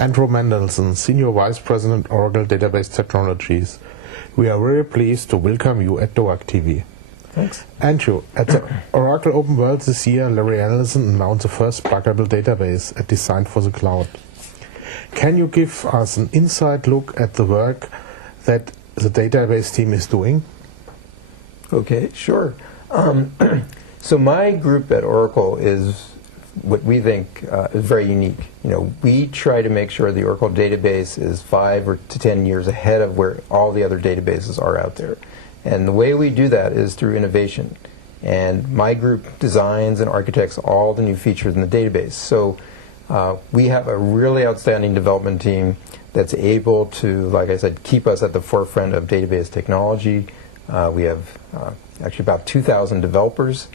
Andrew Mendelsohn, Senior Vice President, Oracle Database Technologies. We are very pleased to welcome you at DOAG TV. Thanks. Andrew, at the Oracle Open World this year, Larry Ellison announced the first pluggable database designed for the cloud. Can you give us an inside look at the work that the database team is doing? Okay, sure. So my group at Oracle is what we think is very unique. We try to make sure the Oracle database is 5 to 10 years ahead of where all the other databases are out there. And the way we do that is through innovation. And my group designs and architects all the new features in the database. So we have a really outstanding development team that's able to, like I said, keep us at the forefront of database technology. We have actually about 2,000 developers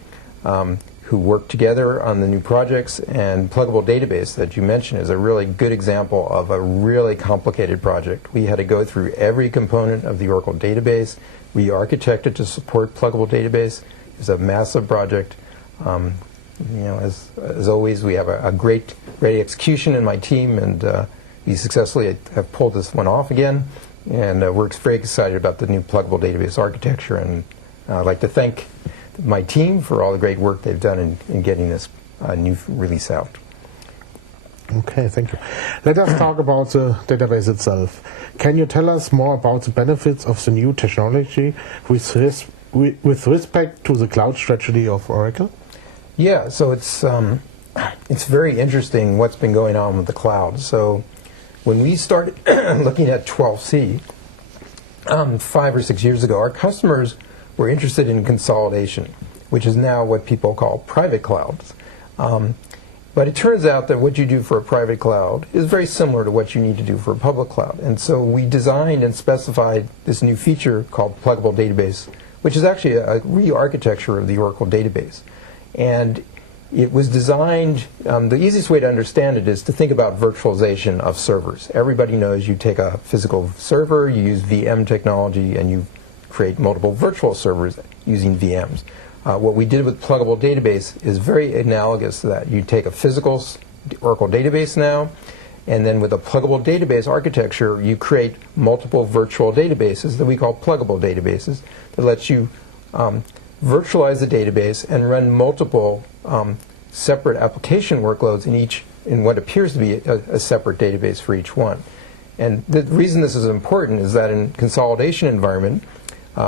who work together on the new projects, and Pluggable Database that you mentioned is a really good example of a really complicated project. We had to go through every component of the Oracle database, re-architect it to support Pluggable Database. It's a massive project. As always, we have a great execution in my team, and we successfully have pulled this one off again, and we're very excited about the new Pluggable Database architecture, and I'd like to thank my team for all the great work they've done in getting this new release out. Okay, thank you. Let us talk about the database itself. Can you tell us more about the benefits of the new technology with respect to the cloud strategy of Oracle? Yeah, so it's very interesting what's been going on with the cloud. So when we started looking at 12c 5 or 6 years ago, our customers were interested in consolidation, which is now what people call private clouds. But it turns out that what you do for a private cloud is very similar to what you need to do for a public cloud. And so we designed and specified this new feature called Pluggable Database, which is actually a re-architecture of the Oracle database. And it was designed, the easiest way to understand it is to think about virtualization of servers. Everybody knows you take a physical server, you use VM technology, and you create multiple virtual servers using VMs. What we did with Pluggable Database is very analogous to that. You take a physical Oracle database now, and then with a Pluggable Database architecture, you create multiple virtual databases that we call Pluggable Databases that lets you virtualize the database and run multiple separate application workloads in what appears to be a separate database for each one. And the reason this is important is that in consolidation environment,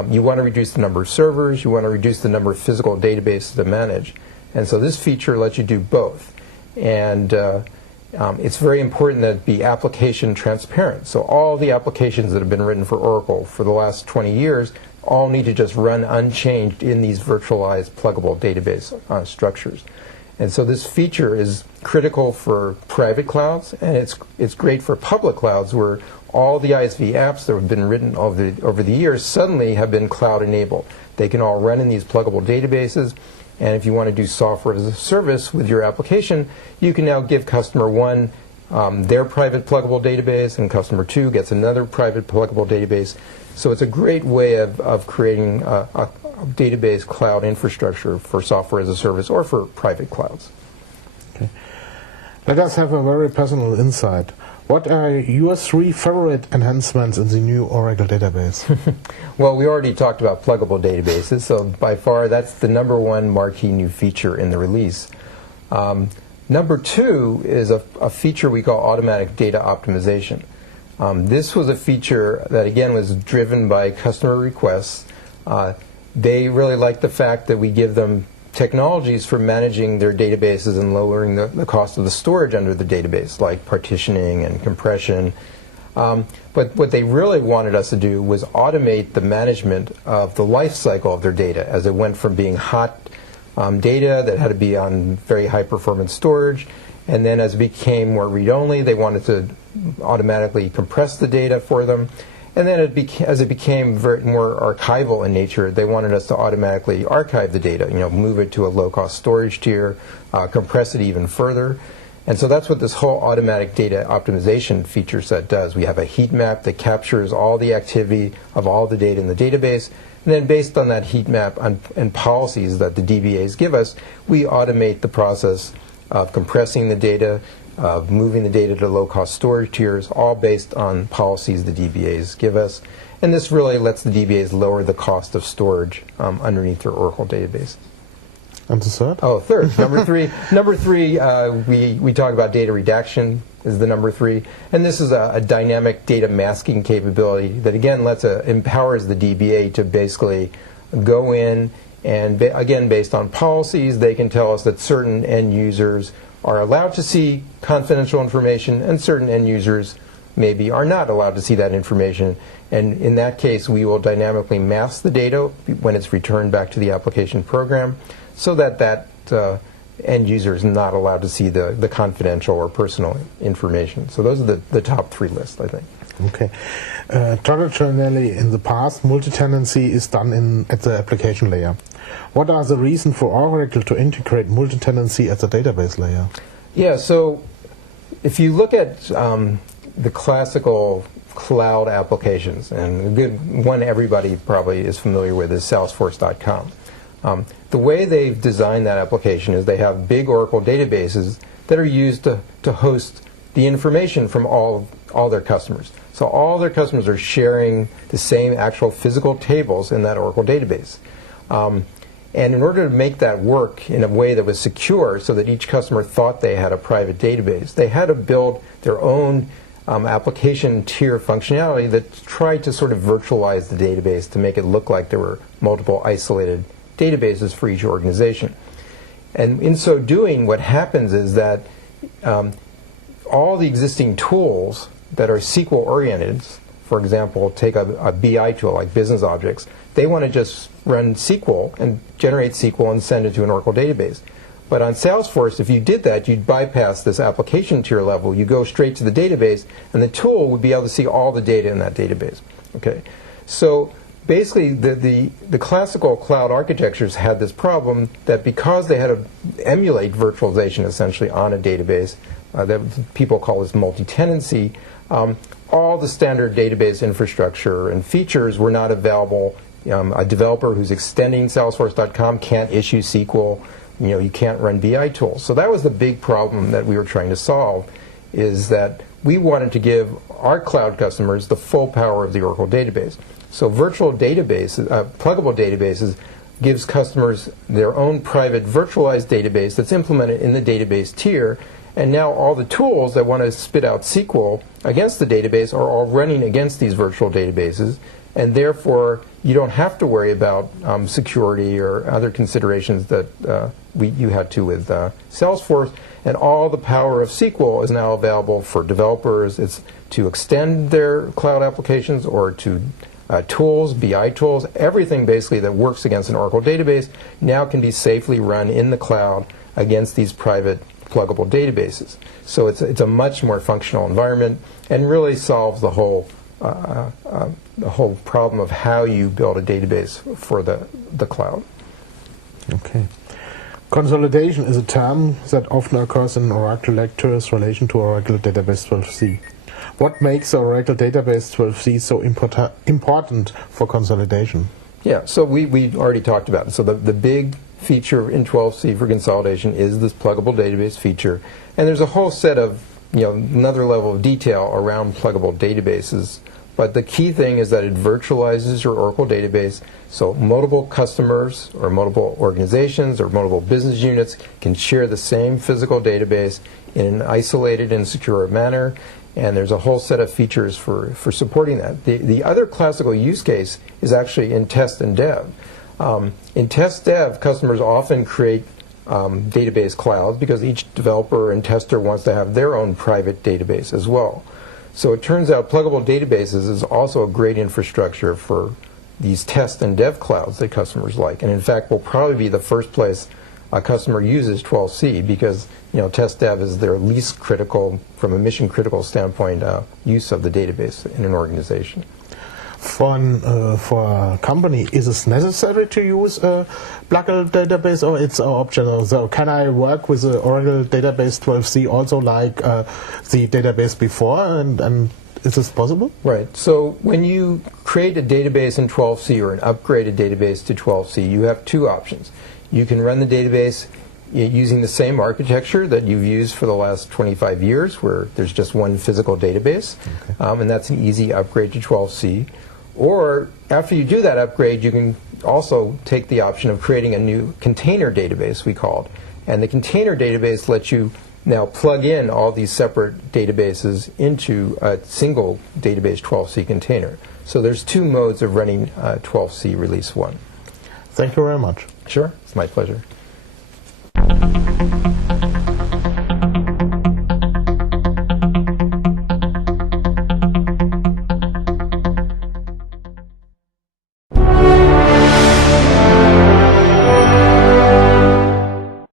you want to reduce the number of servers, you want to reduce the number of physical databases to manage. And so this feature lets you do both. And it's very important that it be application transparent. So all the applications that have been written for Oracle for the last 20 years all need to just run unchanged in these virtualized pluggable database structures. And so this feature is critical for private clouds, and it's great for public clouds where all the ISV apps that have been written over the years suddenly have been cloud enabled. They can all run in these pluggable databases, and if you want to do software as a service with your application, you can now give customer 1 their private pluggable database, and customer 2 gets another private pluggable database. So it's a great way of creating a database cloud infrastructure for software as a service or for private clouds. Okay. Let us have a very personal insight. What are your 3 favorite enhancements in the new Oracle database? Well, we already talked about pluggable databases, so by far that's the #1 marquee new feature in the release. Number 2 is a feature we call automatic data optimization. This was a feature that, again, was driven by customer requests. They really like the fact that we give them technologies for managing their databases and lowering the cost of the storage under the database, like partitioning and compression. But what they really wanted us to do was automate the management of the life cycle of their data as it went from being hot data that had to be on very high performance storage, and then as it became more read-only, they wanted to automatically compress the data for them. And then as it became more archival in nature, they wanted us to automatically archive the data, move it to a low-cost storage tier, compress it even further. And so that's what this whole automatic data optimization feature set does. We have a heat map that captures all the activity of all the data in the database. And then based on that heat map and policies that the DBAs give us, we automate the process of compressing the data, of moving the data to low-cost storage tiers, all based on policies the DBAs give us. And this really lets the DBAs lower the cost of storage underneath their Oracle database. And the third? Oh, third. Number three. We talk about data redaction is the number 3. And this is a dynamic data masking capability that, again, empowers the DBA to basically go in and, again, based on policies, they can tell us that certain end users are allowed to see confidential information and certain end users maybe are not allowed to see that information. And in that case, we will dynamically mask the data when it's returned back to the application program so that end user is not allowed to see the confidential or personal information. So those are the top 3 lists, I think. Okay. Traditionally, in the past, multi-tenancy is done at the application layer. What are the reasons for Oracle to integrate multi-tenancy at the database layer? Yeah, so if you look at the classical cloud applications, and a good one everybody probably is familiar with is Salesforce.com. The way they've designed that application is they have big Oracle databases that are used to host the information from all their customers. So all their customers are sharing the same actual physical tables in that Oracle database. And in order to make that work in a way that was secure so that each customer thought they had a private database, they had to build their own application tier functionality that tried to sort of virtualize the database to make it look like there were multiple isolated databases for each organization. And in so doing, what happens is that all the existing tools that are SQL-oriented, for example, take a BI tool like Business Objects, they want to just run SQL and generate SQL and send it to an Oracle database. But on Salesforce, if you did that, you'd bypass this application tier level. You go straight to the database, and the tool would be able to see all the data in that database. Okay, so basically, the classical cloud architectures had this problem that because they had to emulate virtualization essentially on a database, that people call this multi-tenancy, all the standard database infrastructure and features were not available. A developer who's extending Salesforce.com can't issue SQL. You can't run BI tools. So that was the big problem that we were trying to solve, is that we wanted to give our cloud customers the full power of the Oracle database. So virtual databases, pluggable databases, gives customers their own private virtualized database that's implemented in the database tier, and now all the tools that want to spit out SQL against the database are all running against these virtual databases, and therefore you don't have to worry about security or other considerations that you had to with Salesforce, and all the power of SQL is now available for developers. It's to extend their cloud applications or to tools, BI tools, everything basically that works against an Oracle database now can be safely run in the cloud against these private pluggable databases. So it's a much more functional environment and really solves the whole problem of how you build a database for the cloud. Okay. Consolidation is a term that often occurs in Oracle lectures relation to Oracle Database 12c. What makes the Oracle Database 12c so important for consolidation? Yeah, so we already talked about it. So the big feature in 12c for consolidation is this pluggable database feature. And there's a whole set of, another level of detail around pluggable databases. But the key thing is that it virtualizes your Oracle database, so multiple customers or multiple organizations or multiple business units can share the same physical database in an isolated and secure manner. And there's a whole set of features for supporting that. The other classical use case is actually in test and dev. In test dev, customers often create database clouds because each developer and tester wants to have their own private database as well. So it turns out pluggable databases is also a great infrastructure for these test and dev clouds that customers like. And in fact, will probably be the first place a customer uses 12c because test dev is their least critical, from a mission critical standpoint, use of the database in an organization. For a company, is it necessary to use a pluggable database, or it's optional? So can I work with the Oracle Database 12c also like the database before, and is this possible? Right. So when you create a database in 12c or an upgraded database to 12c, you have two options. You can run the database using the same architecture that you've used for the last 25 years, where there's just one physical database, and that's an easy upgrade to 12c. Or after you do that upgrade, you can also take the option of creating a new container database, we call it. And the container database lets you now plug in all these separate databases into a single database 12c container. So there's two modes of running 12c Release 1. Thank you very much. Sure, it's my pleasure.